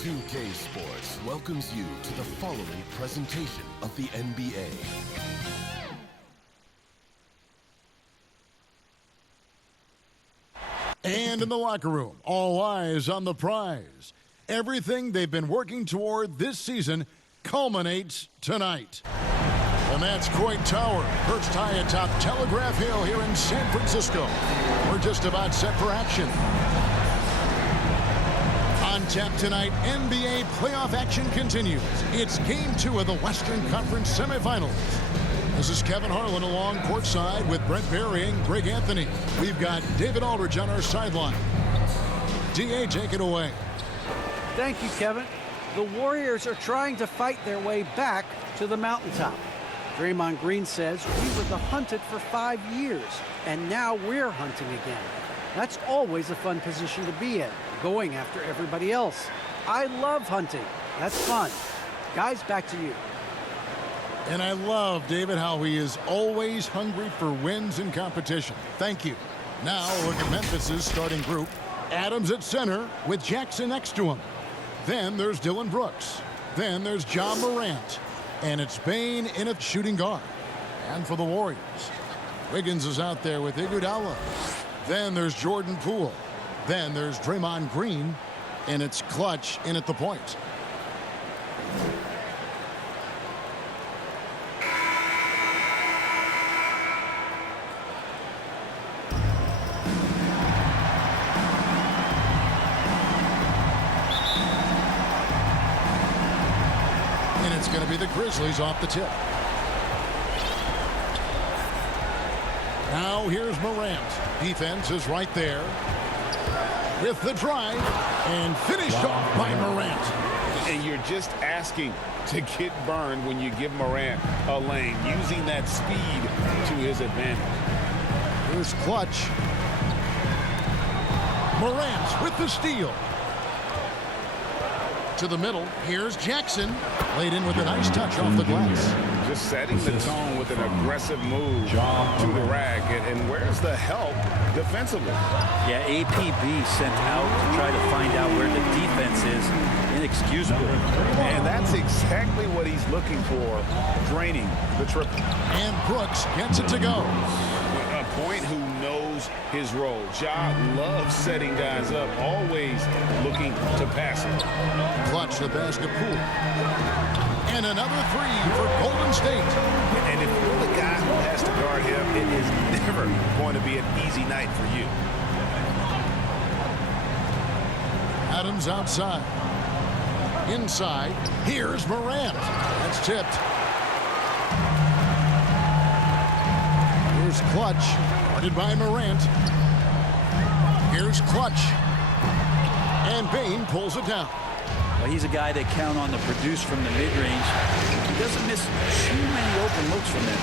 2K Sports welcomes you to the following presentation of the NBA. And in the locker room, all eyes on the prize. Everything they've been working toward this season culminates tonight. And that's Coit Tower, perched high atop Telegraph Hill here in San Francisco. We're just about set for action. On tap tonight, NBA playoff action continues. It's Game 2 of the Western Conference semifinals. This is Kevin Harlan along courtside with Brent Barry and Greg Anthony. We've got David Aldridge on our sideline. D.A., take it away. Thank you, Kevin. The Warriors are trying to fight their way back to the mountaintop. Draymond Green says we were the hunted for 5 years, and now we're hunting again. That's always a fun position to be in, going after everybody else. I love hunting. That's fun. Guys, back to you. And I love, David, how he is always hungry for wins in competition. Thank you. Now, look at Memphis's starting group. Adams at center with Jackson next to him. Then there's Dylan Brooks. Then there's John Morant. And it's Bane in at shooting guard. And for the Warriors, Wiggins is out there with Iguodala. Then there's Jordan Poole. Then there's Draymond Green. And it's Clutch in at the point. It's going to be the Grizzlies off the tip. Now here's Morant. Defense is right there with the drive and finished off by Morant. And you're just asking to get burned when you give Morant a lane, using that speed to his advantage. Here's Clutch. Morant with the steal. To the middle. Here's Jackson. Laid in with a nice touch off the glass. Just setting the tone with an aggressive move to the rack. And where's the help defensively? Yeah, APB sent out to try to find out where the defense is. Inexcusable. And that's exactly what he's looking for, draining the triple. And Brooks gets it to go. A point who knows his role. Ja loves setting guys up, always looking to pass it. Clutch the basket Poole. And another three for Golden State. And if you're the guy who has to guard him, it is never going to be an easy night for you. Adams outside. Inside. Here's Morant. That's tipped. Here's Clutch. Guarded by Morant. Here's Clutch. And Bane pulls it down. Well, he's a guy they count on to produce from the mid-range. He doesn't miss too many open looks from there.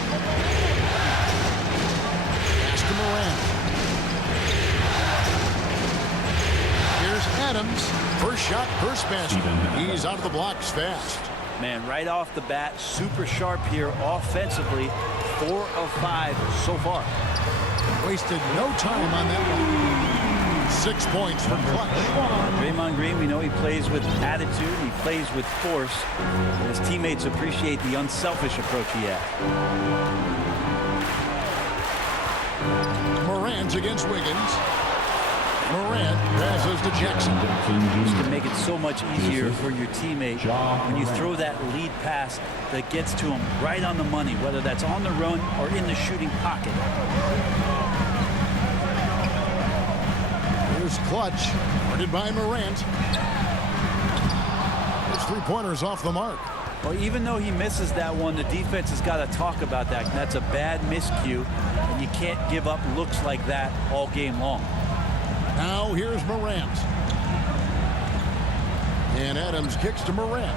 Pass to Morant. Here's Adams. First shot, first basket. He's out of the blocks fast. Man, right off the bat, super sharp here offensively. 4 of 5 so far. Wasted no time on that one. 6 points for Clutch. Draymond Green, we know he plays with attitude, he plays with force. His teammates appreciate the unselfish approach he has. Morant against Wiggins. Morant passes to Jackson. Just to make it so much easier for your teammate when you throw that lead pass that gets to him right on the money, whether that's on the run or in the shooting pocket. Here's Clutch, guarded by Morant. His three-pointer's off the mark. Well, even though he misses that one, the defense has got to talk about that. That's a bad miscue, and you can't give up looks like that all game long. Now here's Morant. And Adams kicks to Morant.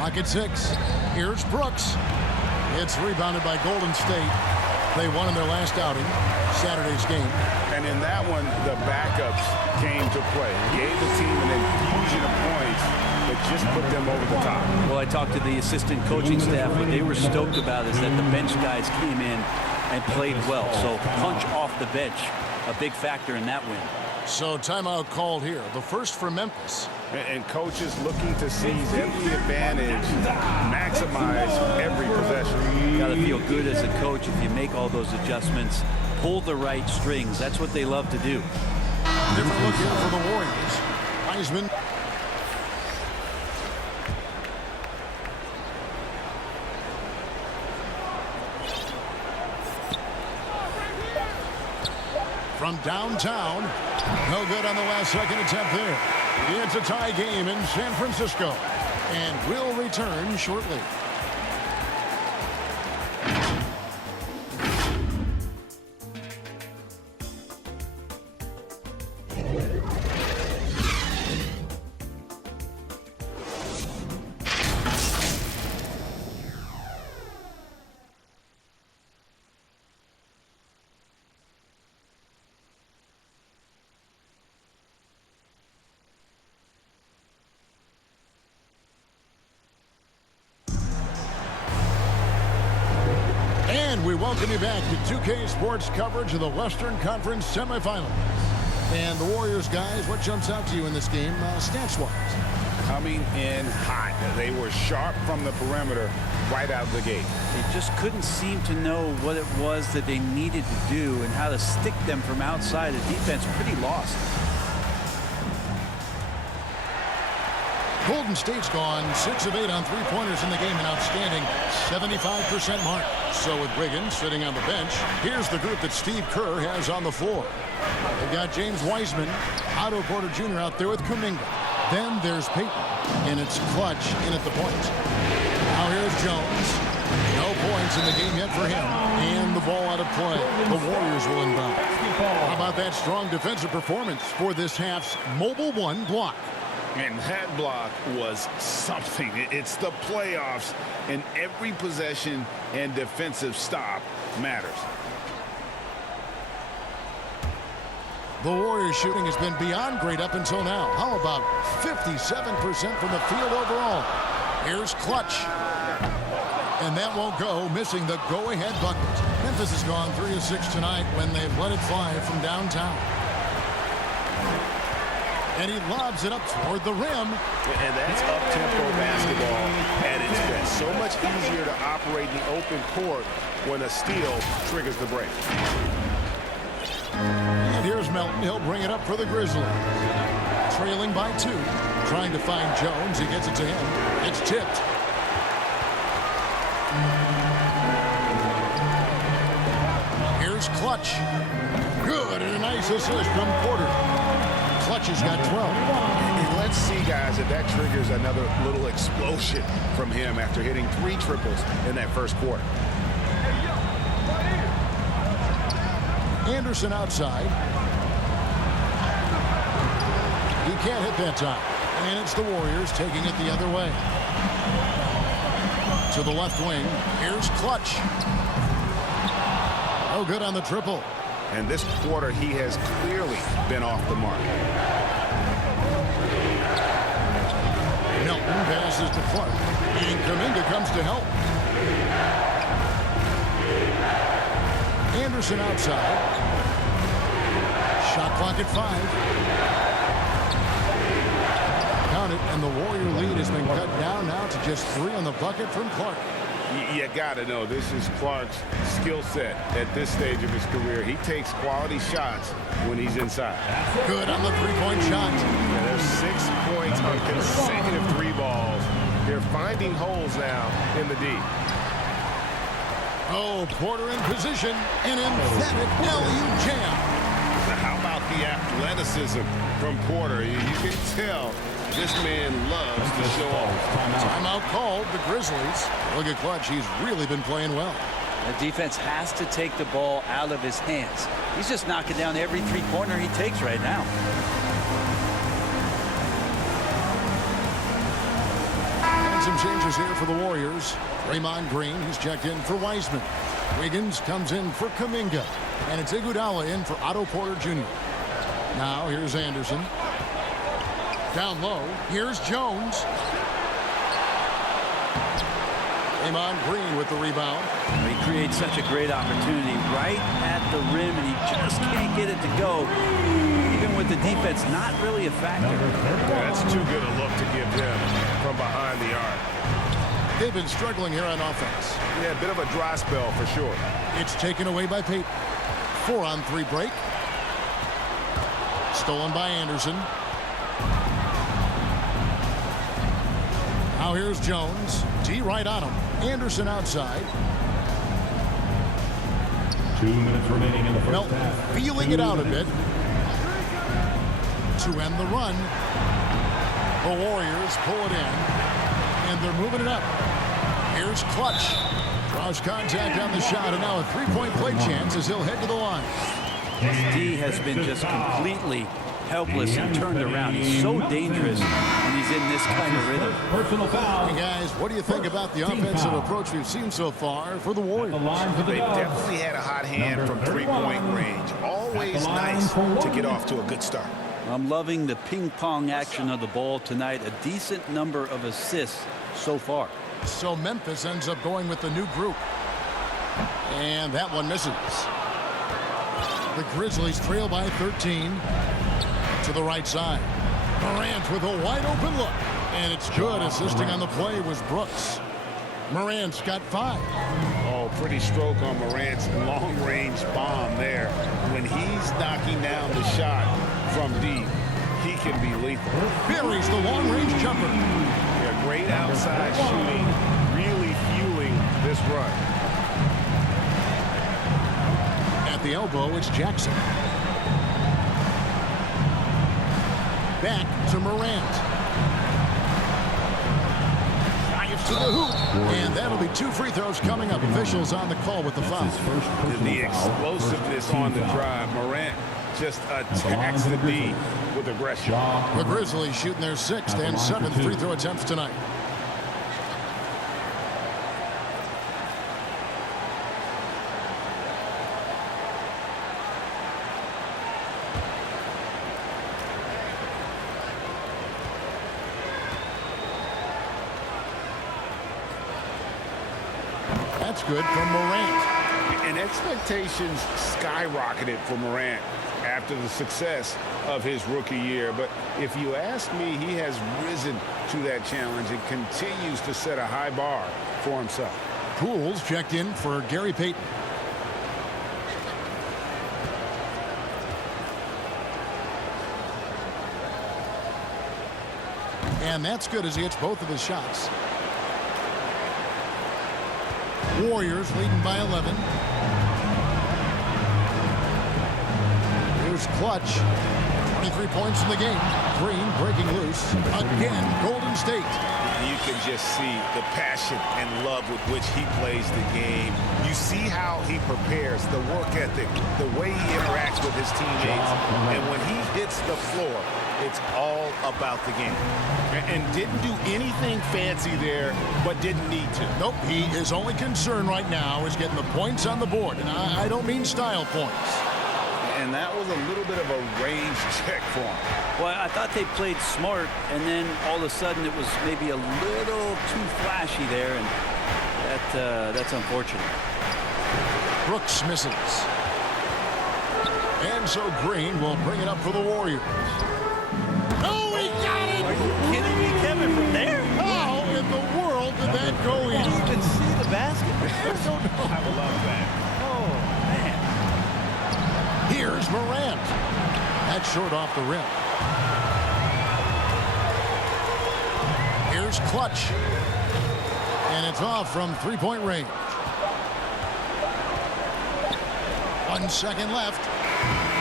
Pocket 6. Here's Brooks. It's rebounded by Golden State. They won in their last outing, Saturday's game. And in that one, the backups came to play. Gave the team an infusion of points that just put them over the top. Well, I talked to the assistant coaching staff. What they were stoked about is that the bench guys came in and played well. So punch off the bench, a big factor in that win. So timeout called here. The first for Memphis. And coaches looking to seize every advantage, maximize every possession. You got to feel good as a coach if you make all those adjustments, pull the right strings. That's what they love to do. Different look here for the Warriors. Wiseman. From downtown. No good on the last second attempt there. It's a tie game in San Francisco. And will return shortly. And we welcome you back to 2K Sports coverage of the Western Conference semifinals. And the Warriors, guys, what jumps out to you in this game, stats-wise? Coming in hot. They were sharp from the perimeter right out of the gate. They just couldn't seem to know what it was that they needed to do and how to stick them from outside. The defense pretty lost. Golden State's gone 6 of 8 on three-pointers in the game, an outstanding 75% mark. So with Wiggins sitting on the bench, here's the group that Steve Kerr has on the floor. They've got James Wiseman, Otto Porter Jr. out there with Kuminga. Then there's Payton, and it's Clutch in at the point. Now here's Jones. No points in the game yet for him, and the ball out of play. The Warriors will inbound. How about that strong defensive performance for this half's mobile one block? And that block was something. It's the playoffs, and every possession and defensive stop matters. The Warriors shooting has been beyond great up until now. How about 57% from the field overall? Here's Clutch. And that won't go, missing the go-ahead bucket. Memphis has gone 3 of 6 tonight when they've let it fly from downtown. And he lobs it up toward the rim. And that's up-tempo basketball at its best. So much easier to operate in the open court when a steal triggers the break. And here's Melton. He'll bring it up for the Grizzlies. Trailing by 2. Trying to find Jones. He gets it to him. It's tipped. Here's Clutch. Good, and a nice assist from Porter. Clutch has got 12. And let's see, guys, if that triggers another little explosion from him after hitting 3 triples in that first quarter. Anderson outside. He can't hit that time. And it's the Warriors taking it the other way. To the left wing. Here's Clutch. Oh, good on the triple. And this quarter, he has clearly been off the mark. Melton passes to Clark. And Kuminga comes to help. Anderson outside. Shot clock at 5. Count it, and the Warrior lead has been cut down now to just 3 on the bucket from Clark. You got to know, this is Clark's skill set at this stage of his career. He takes quality shots when he's inside. Good on the three-point shot. Yeah, there's 6 points on consecutive 3 balls. They're finding holes now in the D. Oh, Porter in position. An emphatic LU jam. How about the athleticism from Porter? You can tell this man loves to show off. Timeout called, the Grizzlies. Look at Clutch. He's really been playing well. The defense has to take the ball out of his hands. He's just knocking down every three-pointer he takes right now. And some changes here for the Warriors. Draymond Green, he's checked in for Wiseman. Wiggins comes in for Kuminga. And it's Iguodala in for Otto Porter Jr. Now here's Anderson. Down low, here's Jones. Draymond Green with the rebound. He creates such a great opportunity right at the rim, and he just can't get it to go. Even with the defense not really a factor. Yeah, that's too good a look to give him from behind the arc. They've been struggling here on offense. Yeah, a bit of a dry spell for sure. It's taken away by Payton. 4-on-3 break. Stolen by Anderson. Now here's Jones. D right on him. Anderson outside. 2 minutes remaining in the first half. Feeling it out a bit. To end the run. The Warriors pull it in. And they're moving it up. Here's Clutch. Draws contact on the shot. And now a three-point play chance as he'll head to the line. D has been just completely helpless and turned around. He's so dangerous when he's in this kind of rhythm. Personal foul. Hey guys, what do you think about the offensive approach we've seen so far for the Warriors? They definitely had a hot hand from three-point range. Always nice to get off to a good start. I'm loving the ping-pong action of the ball tonight. A decent number of assists so far. So Memphis ends up going with the new group. And that one misses. The Grizzlies trail by 13. To the right side. Morant with a wide open look. And it's good. Assisting on the play was Brooks. Morant's got 5. Oh, pretty stroke on Morant's long-range bomb there. When he's knocking down the shot from deep, he can be lethal. Buries the long-range jumper. Yeah, great outside shooting, really fueling this run. At the elbow, it's Jackson. Back to Morant. Drives to the hoop. And that'll be 2 free throws coming up. Officials on the call with the foul. The explosiveness on the drive. Morant just attacks the D with aggression. The Grizzlies shooting their 6th and 7th free throw attempts tonight. That's good from Morant. And expectations skyrocketed for Morant after the success of his rookie year. But if you ask me, he has risen to that challenge and continues to set a high bar for himself. Pools checked in for Gary Payton. And that's good as he hits both of his shots. Warriors leading by 11. Here's Clutch. 23 points in the game. Green breaking loose. Again, Golden State. You can just see the passion and love with which he plays the game. You see how he prepares, the work ethic, the way he interacts with his teammates. And when he hits the floor, it's all about the game. And didn't do anything fancy there, but didn't need to. Nope, his only concern right now is getting the points on the board. And I don't mean style points. And that was a little bit of a range check for him. Well, I thought they played smart, and then all of a sudden it was maybe a little too flashy there, and that's unfortunate. Brooks misses. And so Green will bring it up for the Warriors. Oh, he got it! Are you kidding me, Kevin, from there? How in the world did that go in? Did you even see the basket? I love that. Oh, man. Here's Morant. That's short off the rim. Here's Clutch. And it's off from three-point range. 1 second left.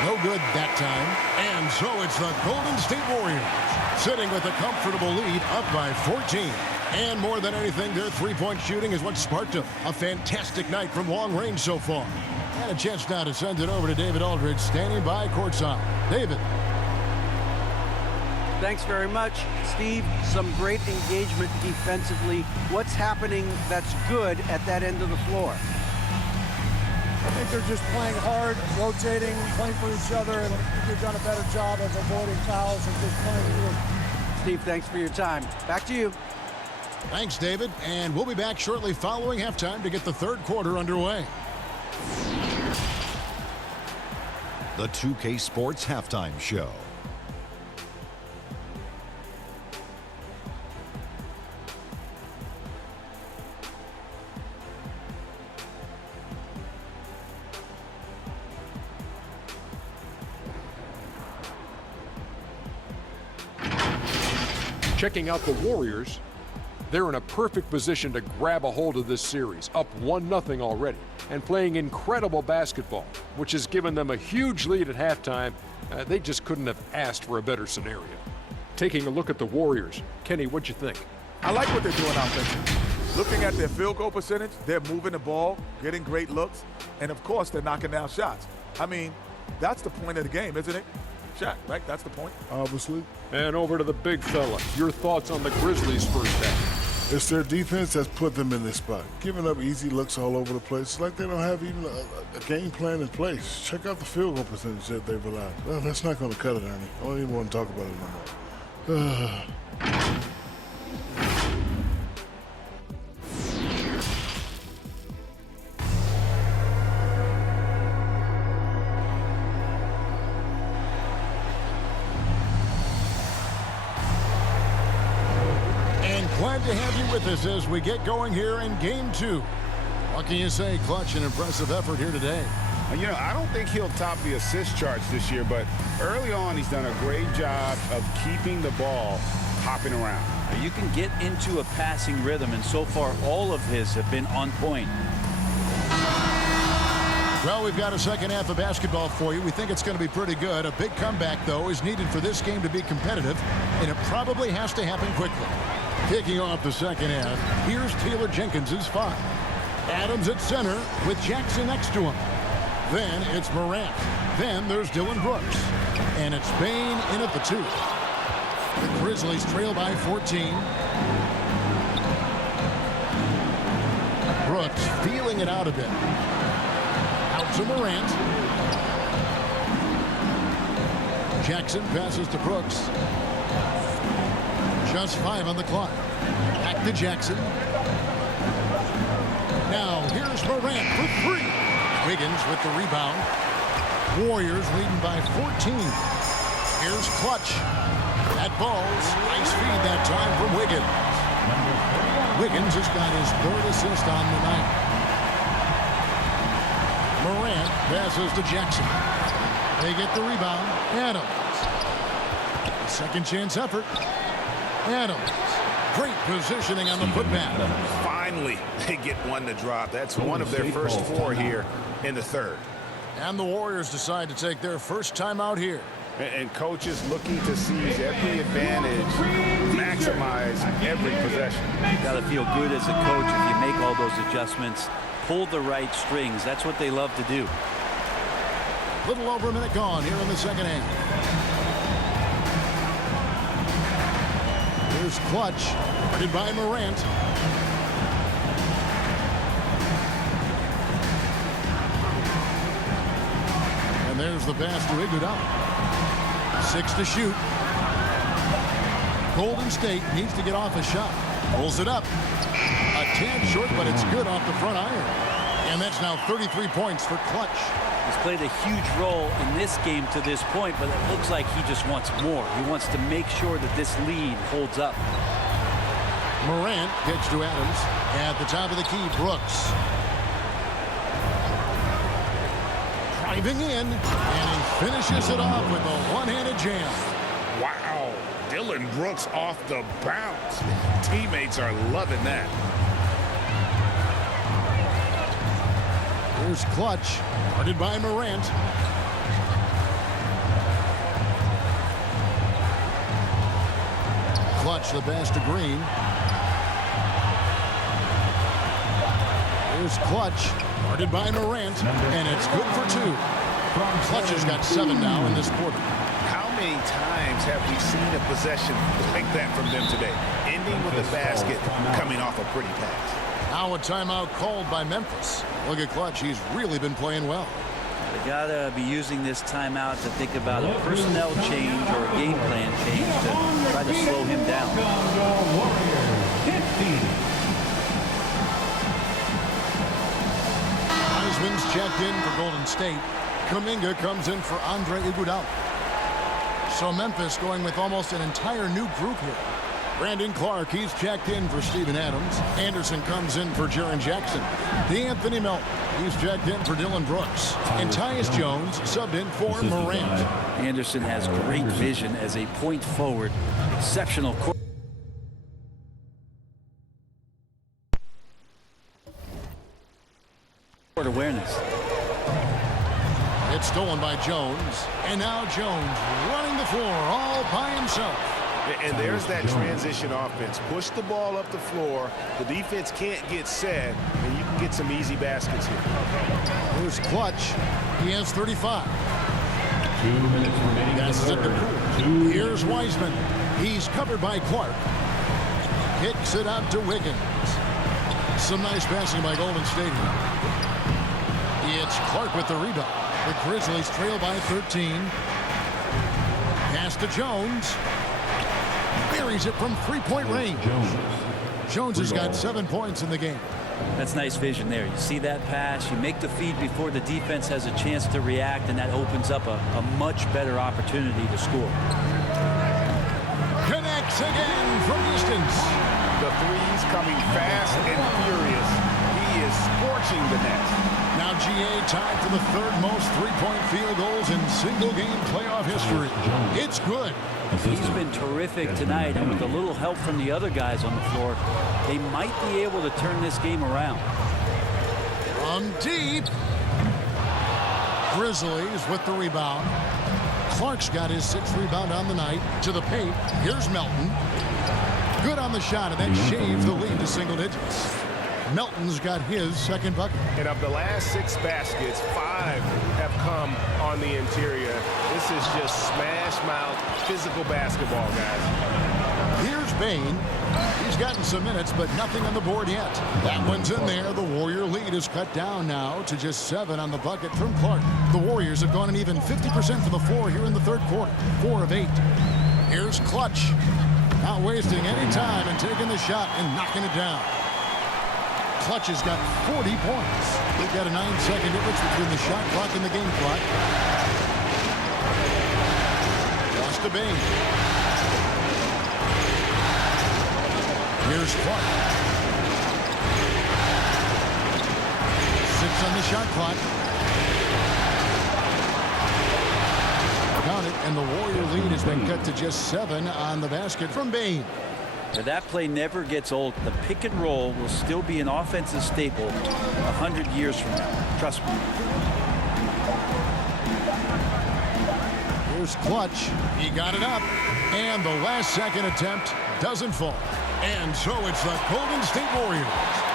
No good that time. And so it's the Golden State Warriors sitting with a comfortable lead up by 14. And more than anything, their three-point shooting is what sparked a fantastic night from long range so far. And a chance now to send it over to David Aldridge, standing by courtside. David. Thanks very much, Steve. Some great engagement defensively. What's happening that's good at that end of the floor? I think they're just playing hard, rotating, playing for each other, and I think they've done a better job of avoiding fouls and just playing through. Steve, thanks for your time. Back to you. Thanks, David. And we'll be back shortly following halftime to get the third quarter underway. The 2K Sports Halftime Show. Checking out the Warriors, they're in a perfect position to grab a hold of this series, up 1-0 already, and playing incredible basketball, which has given them a huge lead at halftime. They just couldn't have asked for a better scenario. Taking a look at the Warriors, Kenny, what'd you think? I like what they're doing offensively. Looking at their field goal percentage, they're moving the ball, getting great looks, and of course, they're knocking down shots. I mean, that's the point of the game, isn't it? Shot, right? That's the point. Obviously. And over to the big fella. Your thoughts on the Grizzlies' first half? It's their defense that's put them in this spot. Giving up easy looks all over the place. It's like they don't have even a game plan in place. Check out the field goal percentage that they've allowed. Well, that's not going to cut it, Ernie. I don't even want to talk about it no more. Glad to have you with us as we get going here in game 2. What can you say? Clutch, an impressive effort here today. You know, I don't think he'll top the assist charts this year, but early on he's done a great job of keeping the ball hopping around. You can get into a passing rhythm, and so far all of his have been on point. Well, we've got a second half of basketball for you. We think it's going to be pretty good. A big comeback, though, is needed for this game to be competitive, and it probably has to happen quickly. Kicking off the second half, here's Taylor Jenkins' 5. Adams at center with Jackson next to him. Then it's Morant. Then there's Dylan Brooks. And it's Bain in at the 2. The Grizzlies trail by 14. Brooks feeling it out a bit. Out to Morant. Jackson passes to Brooks. Just 5 on the clock. Back to Jackson. Now here's Morant for 3. Wiggins with the rebound. Warriors leading by 14. Here's Clutch. That ball's nice feed that time from Wiggins. Wiggins has got his 3rd assist on the night. Morant passes to Jackson. They get the rebound. Adams. Second chance effort. Adams. Great positioning on the putback. Finally, they get one to drop. That's one of their first 4 here in the 3rd. And the Warriors decide to take their first time out here. And coaches looking to seize every advantage, maximize every possession. You got to feel good as a coach if you make all those adjustments, pull the right strings. That's what they love to do. Little over a minute gone here in the second half. Here's Clutch, guarded by Morant. And there's the pass to Iguodala. 6 to shoot. Golden State needs to get off a shot. Pulls it up. A tad short, but it's good off the front iron. And that's now 33 points for Clutch. He's played a huge role in this game to this point, but it looks like he just wants more. He wants to make sure that this lead holds up. Morant gets to Adams. At the top of the key, Brooks. Driving in, and he finishes it off with a one-handed jam. Wow, Dylan Brooks off the bounce. Teammates are loving that. Here's Clutch, guarded by Morant. Clutch the pass to Green. Here's Clutch, guarded by Morant, and it's good for 2. Clutch has got 7 now in this quarter. How many times have we seen a possession like that from them today? Ending with a basket, coming off a pretty pass. Now a timeout called by Memphis. Look at Clutch. He's really been playing well. They got to be using this timeout to think about a personnel change or a game plan change to try to slow him down. Heisman's checked in for Golden State. Kuminga comes in for Andre Iguodala. So Memphis going with almost an entire new group here. Brandon Clark, he's checked in for Steven Adams. Anderson comes in for Jaren Jackson. D'Anthony Melton, he's checked in for Dylan Brooks. And Tyus Jones subbed in for Morant. Anderson has great vision as a point forward. Exceptional court awareness. It's stolen by Jones. And now Jones running the floor all by himself. And there's that transition offense. Push the ball up the floor. The defense can't get set, and you can get some easy baskets here. Here's Clutch. He has 35. 2 minutes remaining. Passes it to Poole. Here's Wiseman. He's covered by Clark. Kicks it out to Wiggins. Some nice passing by Golden State. It's Clark with the rebound. The Grizzlies trail by 13. Pass to Jones. Buries it from three-point range. Jones has got 7 points in the game. That's nice vision there. You see that pass, you make the feed before the defense has a chance to react, and that opens up a much better opportunity to score. Connects again from distance. The threes coming fast and furious. He is scorching the net. Now GA tied for the third most three-point field goals in single-game playoff history. It's good. He's been terrific tonight, and with a little help from the other guys on the floor, they might be able to turn this game around. From deep. Grizzlies with the rebound. Clark's got his 6th rebound on the night. To the paint. Here's Melton. Good on the shot, and that shaves the lead to single digits. Melton's got his 2nd bucket. And of the last 6 baskets, 5 have come on the interior. This is just smash-mouth physical basketball, guys. Here's Bane. He's gotten some minutes, but nothing on the board yet. That one's in there. The Warrior lead is cut down now to just 7 on the bucket from Clark. The Warriors have gone an even 50% for the floor here in the 3rd quarter. 4 of 8. Here's Clutch. Not wasting any time and taking the shot and knocking it down. Clutch has got 40 points. We've got a 9-second difference between the shot clock and the game clock. Lost to Bane. Here's Clark. 6 on the shot clock. Count it, and the Warrior lead has been cut to just 7 on the basket from Bane. Now that play never gets old. The pick and roll will still be an offensive staple 100 years from now. Trust me. Here's Clutch. He got it up. And the last second attempt doesn't fall. And so it's the Golden State Warriors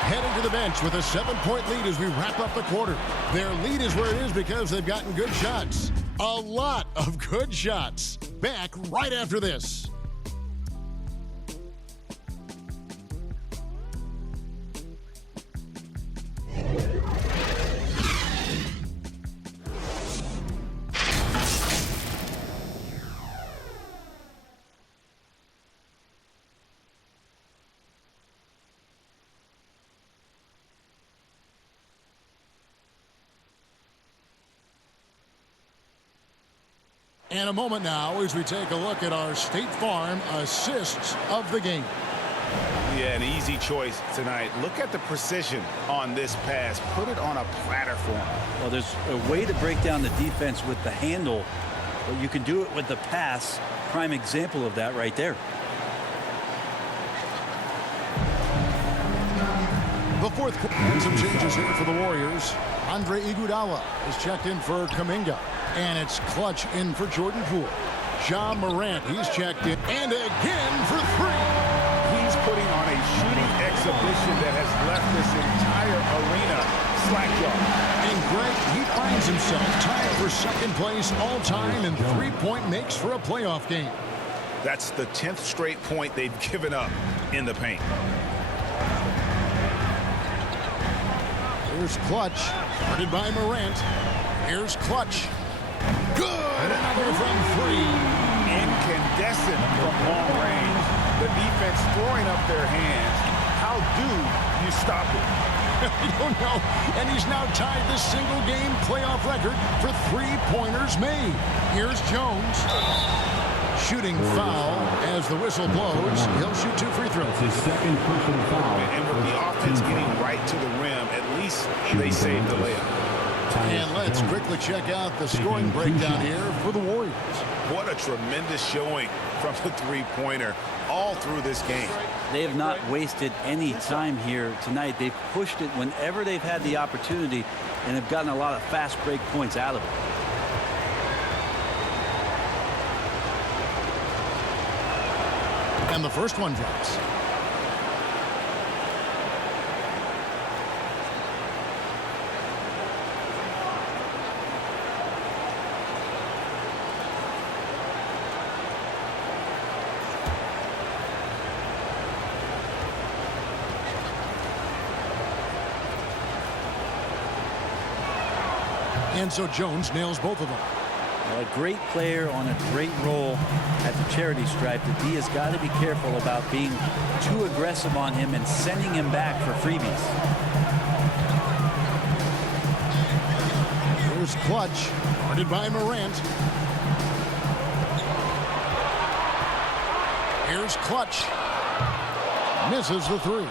heading to the bench with a 7-point lead as we wrap up the quarter. Their lead is where it is because they've gotten good shots. A lot of good shots. Back right after this. And a moment now as we take a look at our State Farm assists of the game. Yeah, an easy choice tonight. Look at the precision on this pass. Put it on a platter for him. Well, there's a way to break down the defense with the handle, but you can do it with the pass. Prime example of that right there. The 4th quarter. And some changes here for the Warriors. Andre Iguodala is checked in for Kuminga. And it's Clutch in for Jordan Poole. Ja Morant, he's checked in. And again for 3. He's putting on a shooting exhibition that has left this entire arena slack-jawed. And Greg, he finds himself tied for 2nd place all-time in 3-point makes for a playoff game. That's the 10th straight point they've given up in the paint. Here's Clutch, guarded by Morant. Here's Clutch. Good! Another from 3. Incandescent from long range. The defense throwing up their hands, do you stop it? I don't know. And he's now tied the single-game playoff record for three-pointers made. Here's Jones. Shooting foul as the whistle blows. He'll shoot 2 free throws. His second personal foul. And with the offense getting right to the rim, at least they saved the layup. And let's quickly check out the scoring breakdown here for the Warriors. What a tremendous showing from the three-pointer all through this game. They have not wasted any time here tonight. They've pushed it whenever they've had the opportunity and have gotten a lot of fast break points out of it. And the first one drops. And so Jones nails both of them. Well, a great player on a great role at the charity stripe. The D has got to be careful about being too aggressive on him and sending him back for freebies. Here's Clutch, guarded by Morant. Here's Clutch. Misses the three.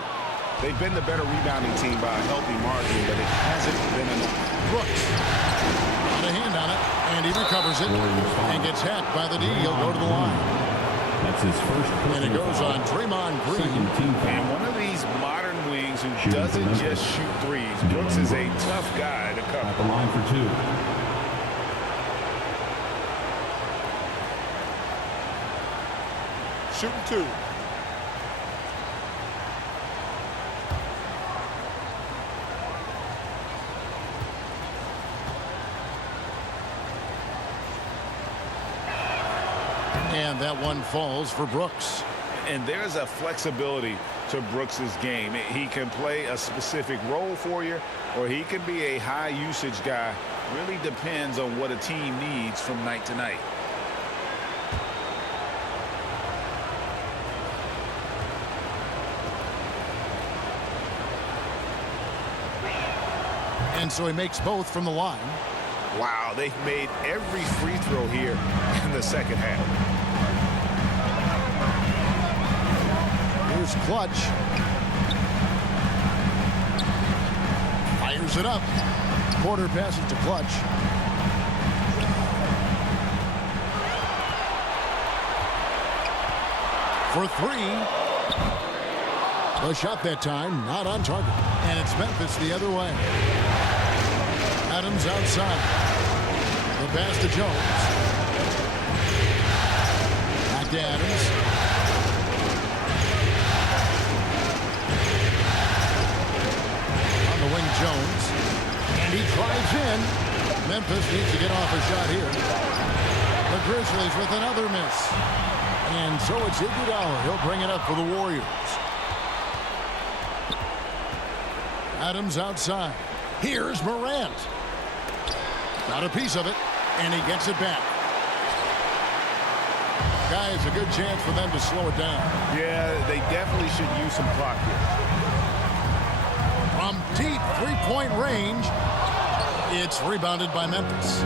They've been the better rebounding team by a healthy margin, but it hasn't been enough. Brooks. Got a hand on it, and he recovers it and gets hacked by the D. He'll go to the line. That's his first. And it goes on Draymond Green. And one of these modern wings who doesn't just shoot threes. Brooks is a tough guy to cover. At the line for 2. Shooting 2. And that one falls for Brooks. And there's a flexibility to Brooks's game. He can play a specific role for you, or he can be a high usage guy. Really depends on what a team needs from night to night. And so he makes both from the line. Wow, they've made every free throw here in the second half. Here's Clutch. Fires it up. Porter passes to Clutch. For three. The shot that time, not on target. And it's Memphis the other way. Adams outside. The pass to Jones. Back to Adams. On the wing, Jones. And he drives in. Memphis needs to get off a shot here. The Grizzlies with another miss. And so it's Iguodala. He'll bring it up for the Warriors. Adams outside. Here's Morant. Got a piece of it, and he gets it back. Guys, a good chance for them to slow it down. Yeah, they definitely should use some clock here. From deep three-point range, it's rebounded by Memphis.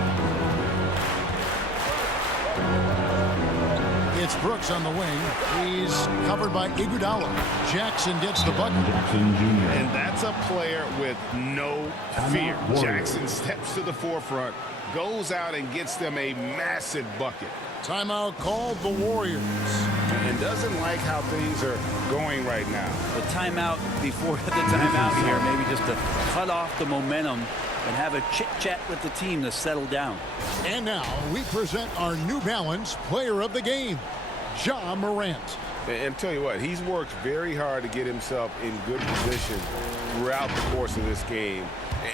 It's Brooks on the wing. He's covered by Iguodala. Jackson gets the bucket. And that's a player with no fear. Jackson steps to the forefront, goes out and gets them a massive bucket. Timeout called the Warriors. And doesn't like how things are going right now. The timeout before the timeout here, maybe just to cut off the momentum and have a chit-chat with the team to settle down. And now we present our New Balance Player of the Game, Ja Morant. And tell you what, he's worked very hard to get himself in good position throughout the course of this game.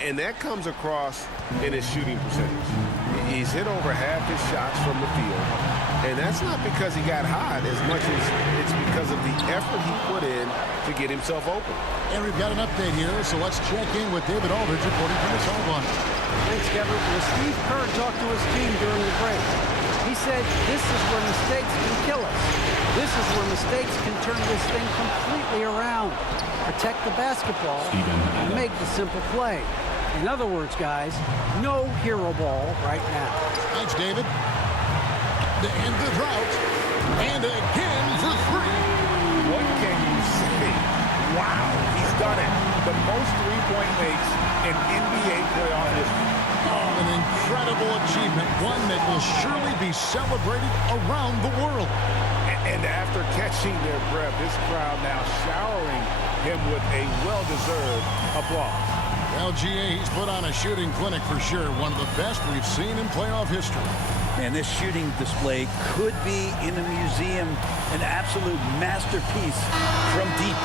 And that comes across in his shooting percentage. He's hit over half his shots from the field. And that's not because he got hot as much as it's because of the effort he put in to get himself open. And we've got an update here, so let's check in with David Aldridge reporting from the sideline. Thanks, Kevin. Well, Steve Kerr talked to his team during the break. He said this is where mistakes can kill us. This is where mistakes can turn this thing completely around. Protect the basketball and make the simple play. In other words, guys, no hero ball right now. Thanks, David. To end the drought. And again for three. What can you say? Wow, he's done it. The most three-point makes in NBA playoff history. Oh, an incredible achievement, one that will surely be celebrated around the world. And after catching their breath, this crowd now showering him with a well-deserved applause. Well, GA, he's put on a shooting clinic for sure. One of the best we've seen in playoff history. And this shooting display could be in a museum, an absolute masterpiece from deep.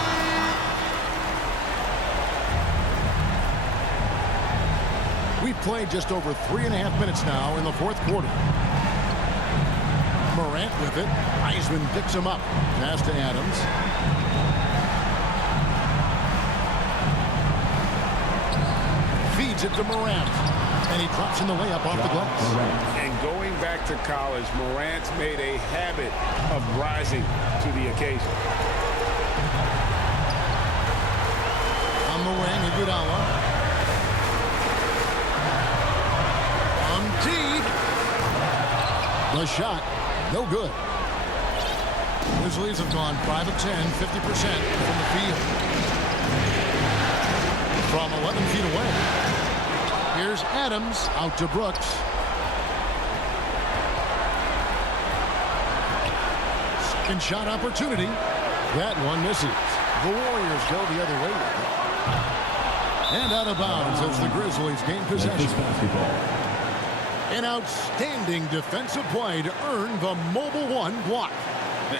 We've played just over 3.5 minutes now in the fourth quarter. Morant with it. Heisman picks him up. Pass to Adams. Feeds it to Morant. And he drops in the layup off the glass. And going back to college, Morant's made a habit of rising to the occasion. On the wing, Iguodala. The shot, no good. Grizzlies have gone 5 of 10, 50% from the field. From 11 feet away. Here's Adams out to Brooks. Second shot opportunity. That one misses. The Warriors go the other way. And out of bounds as the Grizzlies gain possession. An outstanding defensive play to earn the Mobile One block.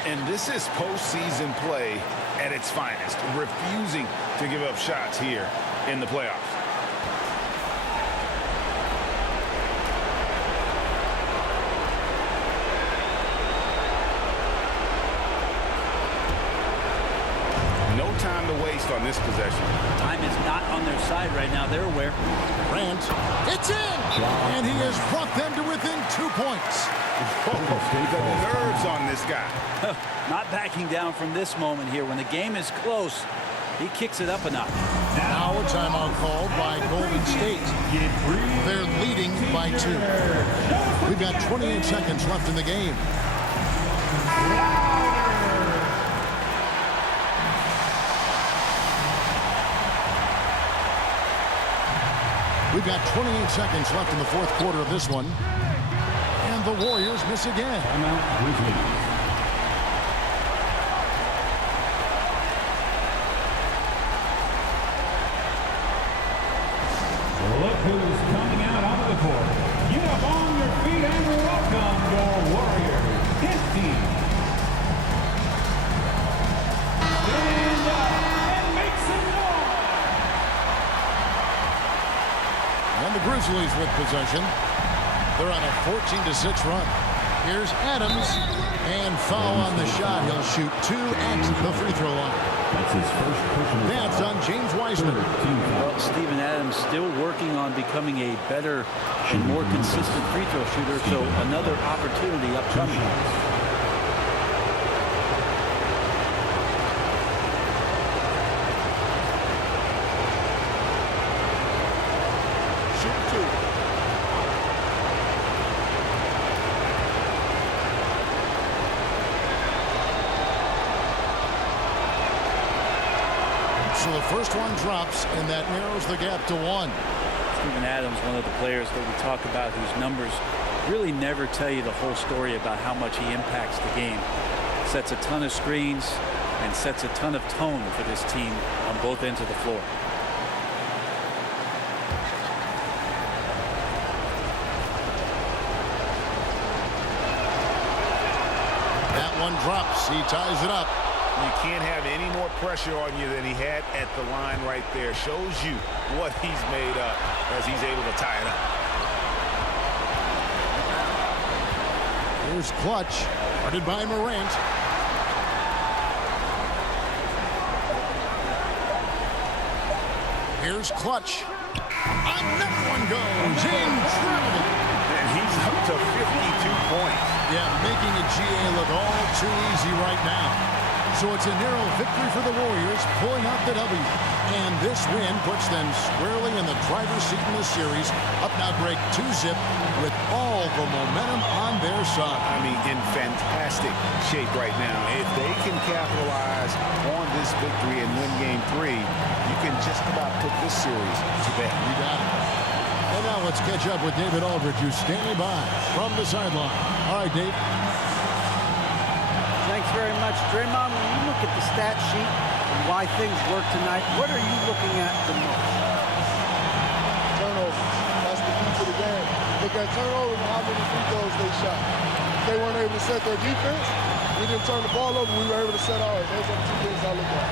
And this is postseason play at its finest, refusing to give up shots here in the playoffs. No time to waste on this possession. Time is not on their side right now. They're aware. Grant, it's in! And he has brought them to within 2 points. The nerves on this guy. Not backing down from this moment here. When the game is close, he kicks it up a notch. Now a timeout called by Golden State. They're leading by 2. We've got 28 seconds left in the game. We've got 28 seconds left in the fourth quarter of this one. And the Warriors miss again. Look who's coming out onto the court. Get up on your feet and welcome your Warriors, his team. Stand up and make some noise. And the Grizzlies with possession. They're on a 14-6 run. Here's Adams. And foul on the shot. He'll shoot 2 at the free throw line. That's his first personal That's on James Wiseman. Well, Steven Adams still working on becoming a better and more consistent free throw shooter, so another opportunity upcoming. So the first one drops, and that narrows the gap to 1. Steven Adams, one of the players that we talk about whose numbers really never tell you the whole story about how much he impacts the game. Sets a ton of screens and sets a ton of tone for this team on both ends of the floor. That one drops. He ties it up. You can't have any more pressure on you than he had at the line right there. Shows you what he's made up as he's able to tie it up. Here's Clutch, guarded by Morant. Here's Clutch. And that one goes incredible. And he's up to 52 points. Yeah, making a GA look all too easy right now. So it's a narrow victory for the Warriors, pulling out the W. And this win puts them squarely in the driver's seat in the series. Up now, Greg, 2-zip with all the momentum on their side. I mean, in fantastic shape right now. If they can capitalize on this victory and win Game 3, you can just about put this series to bed. You got it. And now let's catch up with David Aldridge, who's standing by from the sideline. All right, Dave. Thanks very much, Draymond. When you look at the stat sheet and why things work tonight, what are you looking at the most? Turnovers. That's the key to the game. Look at turnovers and how many free throws they shot. They weren't able to set their defense. We didn't turn the ball over. We were able to set ours. Those are the two things I look at.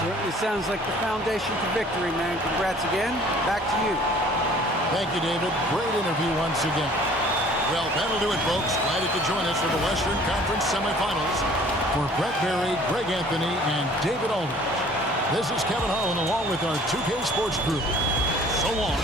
Certainly sounds like the foundation to victory, man. Congrats again. Back to you. Thank you, David. Great interview once again. Well, that'll do it, folks. Glad you could join us for the Western Conference semifinals. For Brett Berry, Greg Anthony, and David Aldridge, this is Kevin Harlan along with our 2K Sports crew. So long.